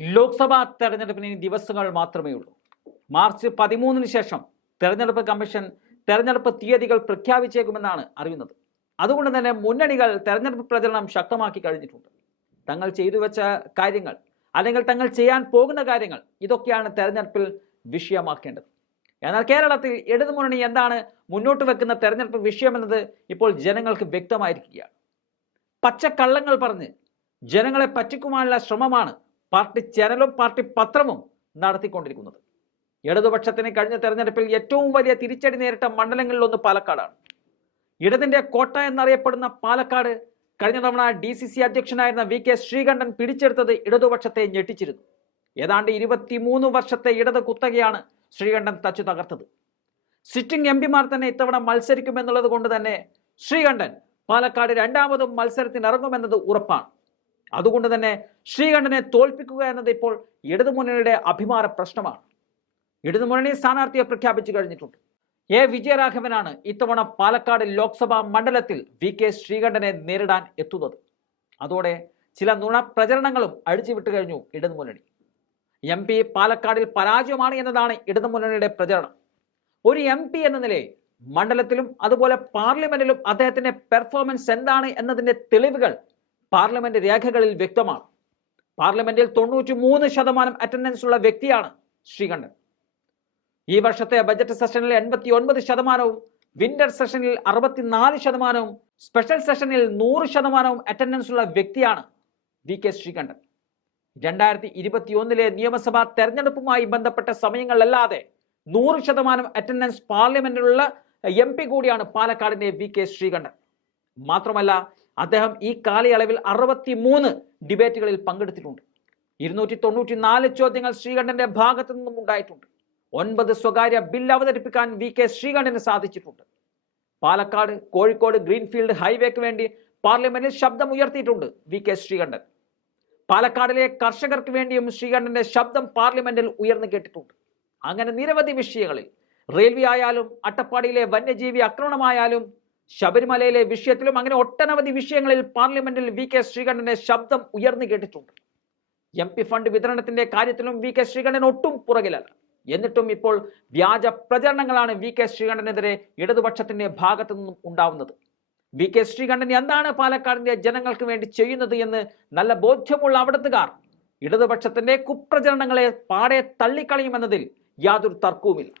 ലോക്സഭാ തെരഞ്ഞെടുപ്പിന് ഇനി ദിവസങ്ങൾ മാത്രമേ ഉള്ളൂ. മാർച്ച് പതിമൂന്നിന് ശേഷം തെരഞ്ഞെടുപ്പ് കമ്മീഷൻ തെരഞ്ഞെടുപ്പ് തീയതികൾ പ്രഖ്യാപിച്ചേക്കുമെന്നാണ് അറിയുന്നത്. അതുകൊണ്ട് തന്നെ മുന്നണികൾ തെരഞ്ഞെടുപ്പ് പ്രചരണം ശക്തമാക്കി കഴിഞ്ഞിട്ടുണ്ട്. തങ്ങൾ ചെയ്തു വെച്ച കാര്യങ്ങൾ അല്ലെങ്കിൽ തങ്ങൾ ചെയ്യാൻ പോകുന്ന കാര്യങ്ങൾ ഇതൊക്കെയാണ് തെരഞ്ഞെടുപ്പിൽ വിഷയമാക്കേണ്ടത്. എന്നാൽ കേരളത്തിൽ ഇടതു മുന്നണി എന്താണ് മുന്നോട്ട് വെക്കുന്ന തെരഞ്ഞെടുപ്പ് വിഷയമെന്നത് ഇപ്പോൾ ജനങ്ങൾക്ക് വ്യക്തമായിരിക്കുകയാണ്. പച്ചക്കള്ളങ്ങൾ പറഞ്ഞ് ജനങ്ങളെ പറ്റിക്കുവാനുള്ള ശ്രമമാണ് പാർട്ടി ചാനലും പാർട്ടി പത്രവും നടത്തിക്കൊണ്ടിരിക്കുന്നത്. ഇടതുപക്ഷത്തിന് കഴിഞ്ഞ തെരഞ്ഞെടുപ്പിൽ ഏറ്റവും വലിയ തിരിച്ചടി നേരിട്ട മണ്ഡലങ്ങളിലൊന്ന് പാലക്കാടാണ്. ഇടതിന്റെ കോട്ട എന്നറിയപ്പെടുന്ന പാലക്കാട് കഴിഞ്ഞ തവണ ഡി സി സി അധ്യക്ഷനായിരുന്ന വി കെ ശ്രീകണ്ഠൻ പിടിച്ചെടുത്തത് ഇടതുപക്ഷത്തെ ഞെട്ടിച്ചിരുന്നു. ഏതാണ്ട് ഇരുപത്തിമൂന്ന് വർഷത്തെ ഇടത് കുത്തകയാണ് ശ്രീകണ്ഠൻ തച്ചു തകർത്തത്. സിറ്റിംഗ് എം പിമാർ തന്നെ ഇത്തവണ മത്സരിക്കുമെന്നുള്ളത് കൊണ്ട് തന്നെ ശ്രീകണ്ഠൻ പാലക്കാട് രണ്ടാമതും മത്സരത്തിനിറങ്ങുമെന്നത് ഉറപ്പാണ്. അതുകൊണ്ട് തന്നെ ശ്രീകണ്ഠനെ തോൽപ്പിക്കുക എന്നത് ഇപ്പോൾ ഇടതുമുന്നണിയുടെ അഭിമാന പ്രശ്നമാണ്. ഇടതുമുന്നണി സ്ഥാനാർത്ഥിയെ പ്രഖ്യാപിച്ചു കഴിഞ്ഞിട്ടുണ്ട്. എ വിജയരാഘവനാണ് ഇത്തവണ പാലക്കാട് ലോക്സഭാ മണ്ഡലത്തിൽ വി കെ ശ്രീകണ്ഠനെ നേരിടാൻ എത്തുന്നത്. അതോടെ ചില നുണ പ്രചരണങ്ങളും അഴിച്ചുവിട്ട് കഴിഞ്ഞു ഇടതുമുന്നണി. എം പി പാലക്കാടിൽ പരാജയമാണ് എന്നതാണ് ഇടതുമുന്നണിയുടെ പ്രചരണം. ഒരു എം പി എന്ന നിലയിൽ മണ്ഡലത്തിലും അതുപോലെ പാർലമെന്റിലും അദ്ദേഹത്തിന്റെ പെർഫോമൻസ് എന്താണ് എന്നതിന്റെ തെളിവുകൾ പാർലമെന്റ് രേഖകളിൽ വ്യക്തമാണ്. പാർലമെന്റിൽ തൊണ്ണൂറ്റി മൂന്ന് ശതമാനം അറ്റൻഡൻസ് ഉള്ള വ്യക്തിയാണ് ശ്രീകണ്ഠൻ. ഈ വർഷത്തെ ബജറ്റ് സെഷനിൽ എൺപത്തി ഒൻപത് ശതമാനവും വിന്റർ സെഷനിൽ അറുപത്തിനാല് ശതമാനവും സ്പെഷ്യൽ സെഷനിൽ നൂറ് ശതമാനവും അറ്റൻഡൻസ് ഉള്ള വ്യക്തിയാണ് വി കെ ശ്രീകണ്ഠൻ. രണ്ടായിരത്തി ഇരുപത്തി ഒന്നിലെ നിയമസഭാ തെരഞ്ഞെടുപ്പുമായി ബന്ധപ്പെട്ട സമയങ്ങളല്ലാതെ നൂറ് ശതമാനം അറ്റൻഡൻസ് പാർലമെന്റിലുള്ള എം പി കൂടിയാണ് പാലക്കാടിന്റെ വി കെ ശ്രീകണ്ഠൻ. മാത്രമല്ല അദ്ദേഹം ഈ കാലയളവിൽ അറുപത്തി മൂന്ന് ഡിബേറ്റുകളിൽ പങ്കെടുത്തിട്ടുണ്ട്. ഇരുന്നൂറ്റി തൊണ്ണൂറ്റി നാല് ചോദ്യങ്ങൾ ശ്രീകണ്ഠന്റെ ഭാഗത്തു നിന്നും ഉണ്ടായിട്ടുണ്ട്. ഒൻപത് സ്വകാര്യ ബിൽ അവതരിപ്പിക്കാൻ വി കെ ശ്രീകണ്ഠന് സാധിച്ചിട്ടുണ്ട്. പാലക്കാട് കോഴിക്കോട് ഗ്രീൻഫീൽഡ് ഹൈവേക്ക് വേണ്ടി പാർലമെന്റിൽ ശബ്ദം ഉയർത്തിയിട്ടുണ്ട് വി കെ ശ്രീകണ്ഠൻ. പാലക്കാടിലെ കർഷകർക്ക് വേണ്ടിയും ശ്രീകണ്ഠന്റെ ശബ്ദം പാർലമെന്റിൽ ഉയർന്നു കേട്ടിട്ടുണ്ട്. അങ്ങനെ നിരവധി വിഷയങ്ങളിൽ റെയിൽവേ ആയാലും അട്ടപ്പാടിയിലെ വന്യജീവി ആക്രമണമായാലും ശബരിമലയിലെ വിഷയത്തിലും അങ്ങനെ ഒട്ടനവധി വിഷയങ്ങളിൽ പാർലമെന്റിൽ വി കെ ശ്രീകണ്ഠന്റെ ശബ്ദം ഉയർന്നു കേട്ടിട്ടുണ്ട്. എം പി ഫണ്ട് വിതരണത്തിന്റെ കാര്യത്തിലും വി കെ ശ്രീകണ്ഠൻ ഒട്ടും പുറകിലല്ല. എന്നിട്ടും ഇപ്പോൾ വ്യാജ പ്രചരണങ്ങളാണ് വി കെ ശ്രീകണ്ഠനെതിരെ ഇടതുപക്ഷത്തിന്റെ ഭാഗത്തു നിന്നും ഉണ്ടാവുന്നത്. വി കെ ശ്രീകണ്ഠൻ എന്താണ് പാലക്കാടിന്റെ ജനങ്ങൾക്ക് വേണ്ടി ചെയ്യുന്നത് എന്ന് നല്ല ബോധ്യമുള്ള അവിടത്തുകാർ ഇടതുപക്ഷത്തിന്റെ കുപ്രചരണങ്ങളെ പാടെ തള്ളിക്കളയുമെന്നതിൽ യാതൊരു തർക്കവുമില്ല.